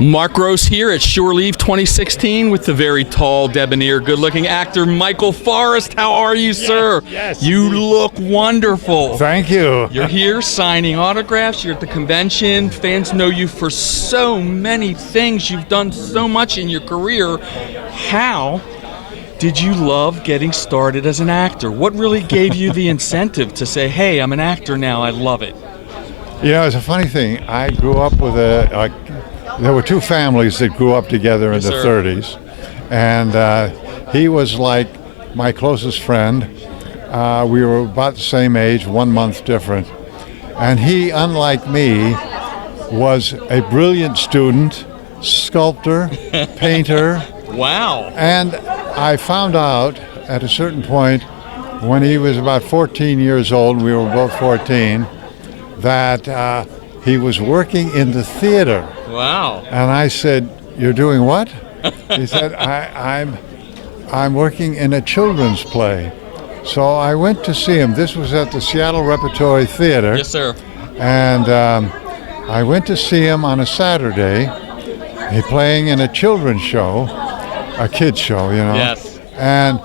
Mark Gross here at ShoreLeave 2016 with the very tall, debonair, good-looking actor Michael Forest. How are you, sir? Yes. You look wonderful. Thank you. You're here signing autographs. You're at the convention. Fans know you for so many things. You've done so much in your career. How did you love getting started as an actor? What really gave you the incentive to say, hey, I'm an actor now, I love it? You know, it's a funny thing. I grew up with there were two families that grew up together in the 30s. And he was like my closest friend. We were about the same age, 1 month different. And he, unlike me, was a brilliant student, sculptor, painter. Wow. And I found out at a certain point when he was about 14 years old, we were both 14, that he was working in the theater. Wow. And I said, "You're doing what?" He said, I'm working in a children's play. So I went to see him. This was at the Seattle Repertory Theater. Yes, sir. And I went to see him on a Saturday. He playing in a children's show, a kid's show, you know. Yes. And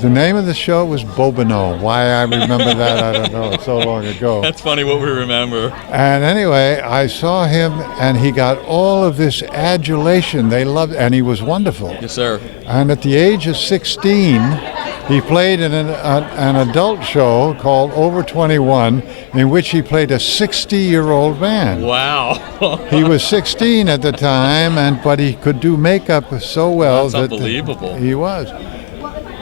the name of the show was Bobino. Why I remember that, I don't know. It's so long ago. That's funny what we remember. And anyway, I saw him, and he got all of this adulation. They loved, and he was wonderful. Yes, sir. And at the age of 16, he played in an adult show called Over 21, in which he played a 60-year-old man. Wow. He was 16 at the time, but he could do makeup so well. That's unbelievable. He was.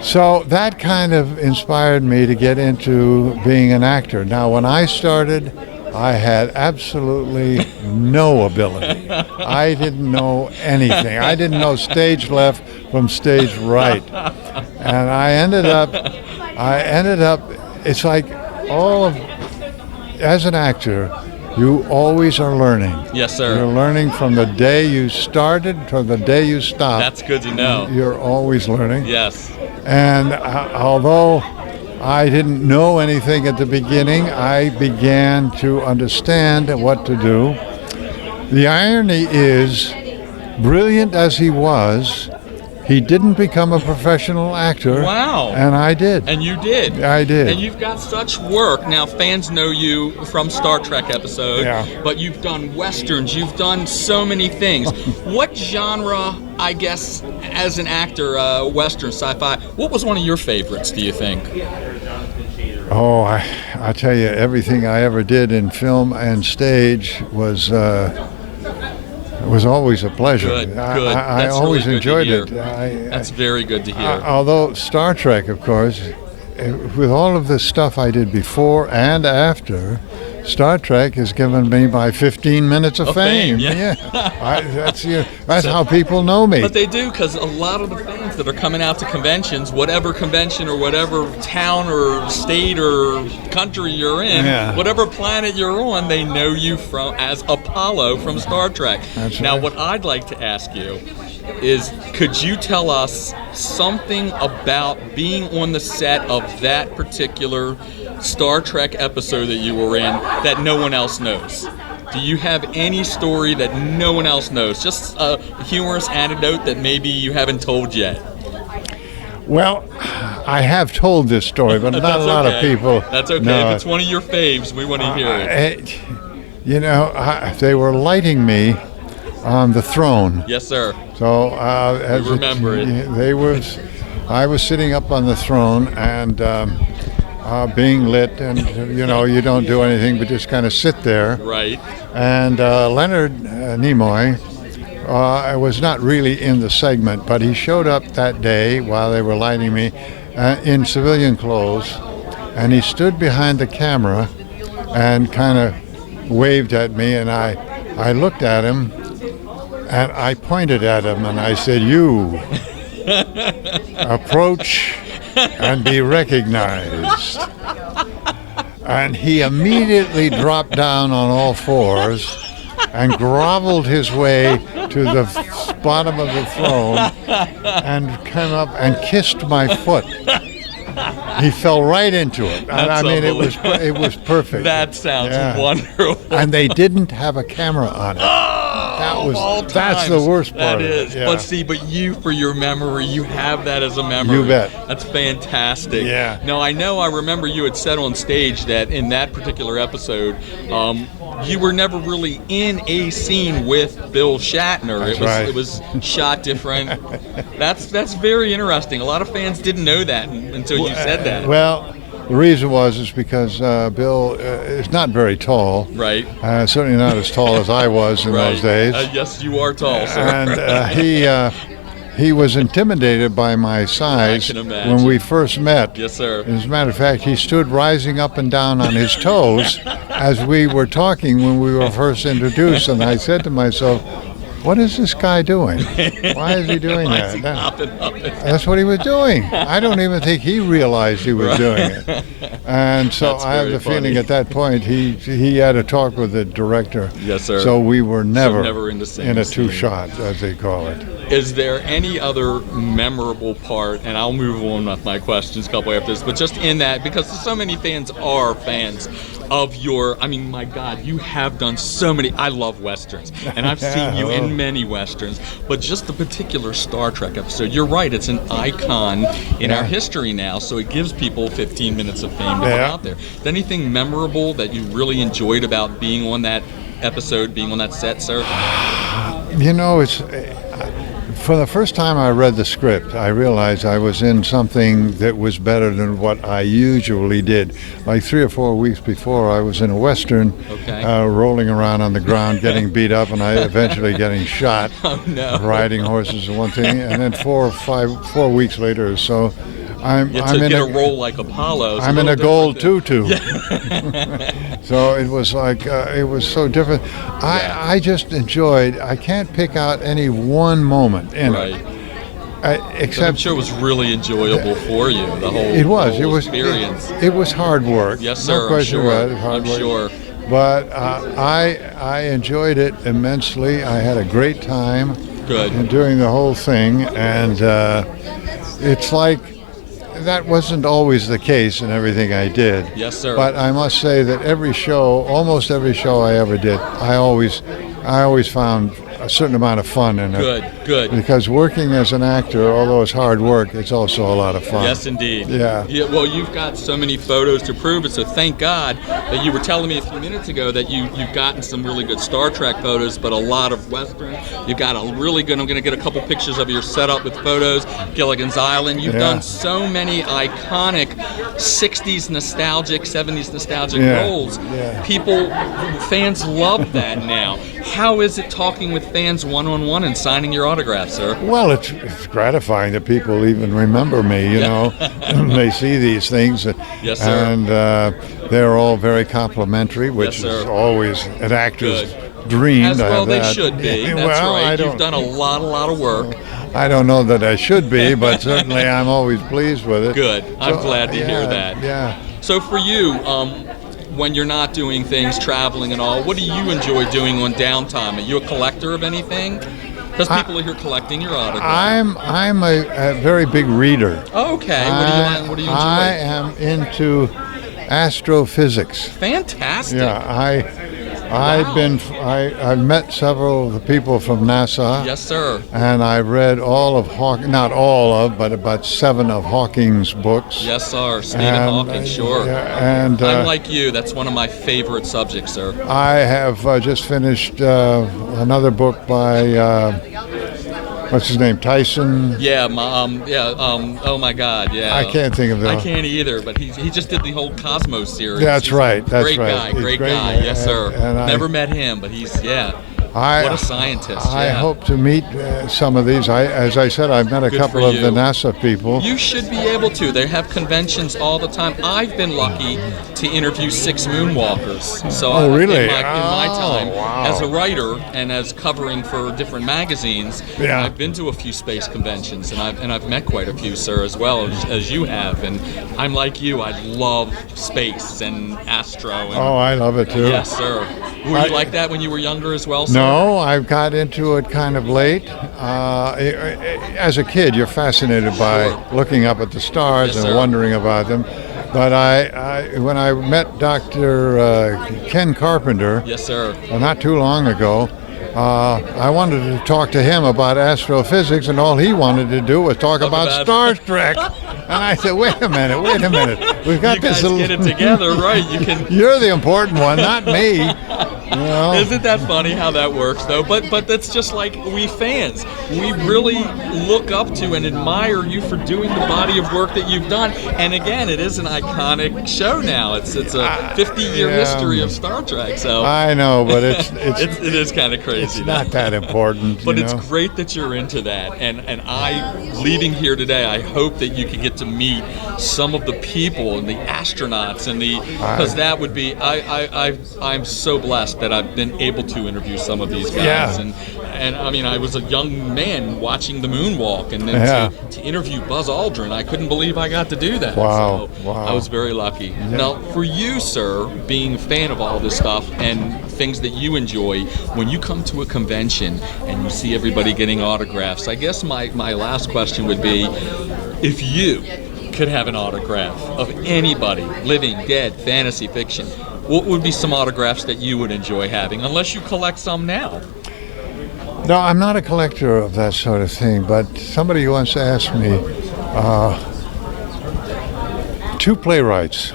So that kind of inspired me to get into being an actor. Now, when I started, I had absolutely no ability. I didn't know anything. I didn't know stage left from stage right. And I ended up, it's like as an actor, you always are learning. Yes, sir. You're learning from the day you started to the day you stop. That's good to know. You're always learning. Yes. And although I didn't know anything at the beginning, I began to understand what to do. The irony is, brilliant as he was, he didn't become a professional actor. Wow. And I did. And you did. I did. And you've got such work. Now, fans know you from Star Trek episode, Yeah. but you've done Westerns, you've done so many things. What genre, I guess, as an actor, Western, sci-fi, what was one of your favorites, do you think? Oh, I tell you, everything I ever did in film and stage was always a pleasure. Good. I That's always really good enjoyed to it. That's very good to hear. Although Star Trek, of course, with all of the stuff I did before and after, Star Trek has given me my 15 minutes of fame. Yeah. That's how people know me. But they do, because a lot of the fans that are coming out to conventions, whatever convention or whatever town or state or country you're in, whatever planet you're on, they know you as Apollo from Star Trek. That's now, right. what I'd like to ask you is, could you tell us something about being on the set of that particular Star Trek episode that you were in that no one else knows? Do you have any story that no one else knows? Just a humorous anecdote that maybe you haven't told yet. Well, I have told this story, but not a lot of people. That's okay. know If it's one of your faves, we want to hear it. They were lighting me on the throne. Yes, sir. So We remember it. I was sitting up on the throne and being lit, and you don't do anything but just kind of sit there. Right. And Leonard Nimoy was not really in the segment, but he showed up that day while they were lighting me in civilian clothes, and he stood behind the camera and kind of waved at me, and I looked at him. And I pointed at him and I said, "You approach and be recognized." And he immediately dropped down on all fours and groveled his way to the bottom of the throne and came up and kissed my foot. He fell right into it. I mean, it was perfect. That sounds wonderful. And they didn't have a camera on it. That's the worst part. That is. Yeah. But see, you, for your memory, you have that as a memory. You bet. That's fantastic. Yeah. Now, I remember you had said on stage that in that particular episode, you were never really in a scene with Bill Shatner. It was shot different. That's very interesting. A lot of fans didn't know that until you said that. Well, the reason is because Bill is not very tall. Right. Certainly not as tall as I was in those days. Yes, you are tall, sir. And he was intimidated by my size I can imagine. when we first met. Yes, sir. As a matter of fact, he stood rising up and down on his toes as we were talking when we were first introduced. And I said to myself, what is this guy doing? Why is he doing that? That's what he was doing. I don't even think he realized he was doing it. And so I have the feeling at that point he had a talk with the director. Yes, sir. So we were never in the same in a scene. two-shot, as they call it. Is there any other memorable part, and I'll move on with my questions a couple after this, but just in that, because so many fans are fans of my God, you have done so many. I love Westerns, and I've seen you in many Westerns, but just the particular Star Trek episode, you're right, it's an icon in our history now, so it gives people 15 minutes of fame to put out there. Is there anything memorable that you really enjoyed about being on that episode, being on that set, sir? It's... For the first time I read the script, I realized I was in something that was better than what I usually did. Like 3 or 4 weeks before, I was in a Western, rolling around on the ground, getting beat up, and I eventually getting shot. Oh, no. Riding horses and one thing, and then 4 weeks later or so, I'm in a role like Apollo. I'm in a gold tutu. So it was like it was so different. I just enjoyed. I can't pick out any one moment in it. Except I'm sure it was really enjoyable for you. The whole experience. It was hard work. Yes, sir. No question about it. Hard work. Sure. But I enjoyed it immensely. I had a great time. Good. Doing the whole thing, and it's like. That wasn't always the case in everything I did. Yes, sir. But I must say that almost every show I ever did, I always found a certain amount of fun in it. Good. Because working as an actor, although it's hard work, it's also a lot of fun. Yes, indeed. Yeah. Well, you've got so many photos to prove it, so thank God that you were telling me a few minutes ago that you've gotten some really good Star Trek photos, but a lot of Western. You've got a really good, I'm going to get a couple pictures of your setup with photos, Gilligan's Island. You've done so many iconic 60s nostalgic, 70s nostalgic roles. Yeah. Fans love that now. How is it talking with fans one-on-one and signing your autograph, sir? Well, it's gratifying that people even remember me, you know. They see these things. Yes, sir. And they're all very complimentary, which is always an actor's dream. As well they should be. That's right. You've done a lot of work. I don't know that I should be, but certainly I'm always pleased with it. Good. I'm glad to hear that. Yeah. So for you, when you're not doing things, traveling and all, what do you enjoy doing on downtime? Are you a collector of anything? Because people are here collecting your autograph. I'm a very big reader. Oh, okay. What do you enjoy? I am into astrophysics. Fantastic. Yeah, I've met several of the people from NASA. Yes, sir. And I've read all of not all of, but about 7 of Hawking's books. Yes, sir. Stephen Hawking, sure. And I'm like you. That's one of my favorite subjects, sir. I have just finished another book by what's his name, Tyson? Yeah, oh my God, yeah. I can't think of that. I can't either, but he just did the whole Cosmos series. That's right. Great guy. Yes, sir. Never met him, but he's what a scientist. I hope to meet some of these. As I said, I've met a couple of the NASA people. You should be able to. They have conventions all the time. I've been lucky to interview 6 moonwalkers. So really? In my time as a writer and as covering for different magazines, I've been to a few space conventions, and I've met quite a few, sir, as well as you have. And I'm like you. I love space and astro. And, I love it too. Yes, sir. Were you like that when you were younger as well, sir? No, I got into it kind of late. As a kid, you're fascinated by looking up at the stars and wondering about them. But when I met Dr. Ken Carpenter, Yes, sir. not too long ago, I wanted to talk to him about astrophysics, and all he wanted to do was talk about Star Trek. And I said, wait a minute. We've got You this guys get it together, right? You can. You're the important one, not me. You know? Isn't that funny how that works, though? But that's just like we fans. We really look up to and admire you for doing the body of work that you've done. And again, it is an iconic show now. It's a 50-year history of Star Trek. So I know, but it is kind of crazy. It's not that important. But it's great that you're into that. And leaving here today, I hope that you can get to meet some of the people and the astronauts and because that would be I'm so blessed that I've been able to interview some of these guys. Yeah. And I mean, I was a young man watching the moonwalk, and then to interview Buzz Aldrin, I couldn't believe I got to do that. Wow. So I was very lucky. Yeah. Now, for you, sir, being a fan of all this stuff and things that you enjoy, when you come to a convention and you see everybody getting autographs, I guess my last question would be, if you could have an autograph of anybody, living, dead, fantasy, fiction, what would be some autographs that you would enjoy having, unless you collect some now? No, I'm not a collector of that sort of thing, but somebody once asked me, two playwrights,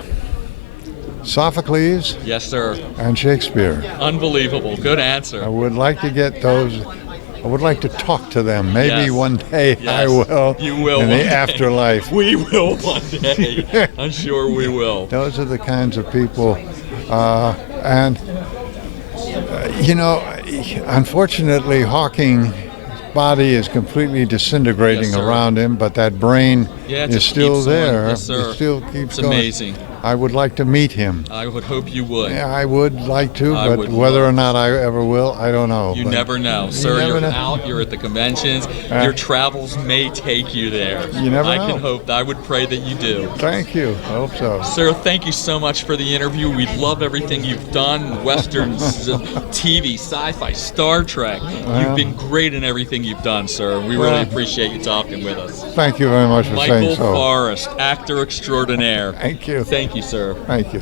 Sophocles Yes, sir. and Shakespeare. Unbelievable. Good answer. I would like to get those. I would like to talk to them. Maybe Yes. one day I Yes. will. You will in one the day. afterlife. We will one day. I'm sure we will. Those are the kinds of people, unfortunately, Hawking's body is completely disintegrating Yes, sir. around him, but that brain Yeah, it is just still keeps going. there. Yes, sir. It still keeps It's going. amazing. I would like to meet him. I would hope you would. Yeah, I would like to, I but would whether love or not I ever will, I don't know. You But never know. Sir, never you're know. out, you're at the conventions, your travels may take you there. You never I know. can hope, I would pray that you do. Thank you. I hope so. Sir, thank you so much for the interview. We love everything you've done, Westerns, TV, sci-fi, Star Trek. You've been great in everything you've done, sir. We really appreciate you talking with us. Thank you very much for Michael saying so. Forest, actor extraordinaire. Thank you. Thank you, sir. Thank you.